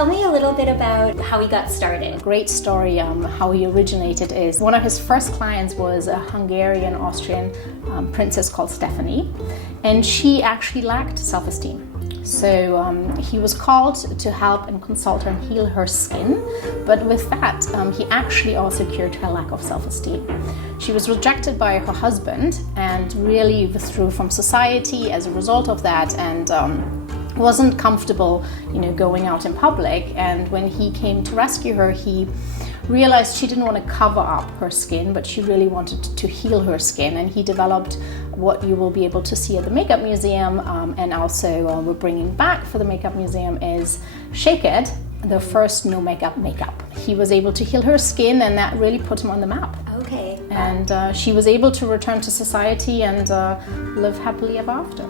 Tell me a little bit about how he got started. Great story how he originated is one of his first clients was a Hungarian Austrian princess called Stephanie, and she actually lacked self-esteem. So he was called to help and consult her and heal her skin, but with that he actually also cured her lack of self-esteem. She was rejected by her husband and really withdrew from society as a result of that, and wasn't comfortable, going out in public. And when he came to rescue her, he realized she didn't want to cover up her skin, but she really wanted to heal her skin. And he developed what you will be able to see at the Makeup Museum, and also we're bringing back for the Makeup Museum is Shake It, the first no makeup. He was able to heal her skin, and that really put him on the map. Okay. And she was able to return to society and live happily ever after.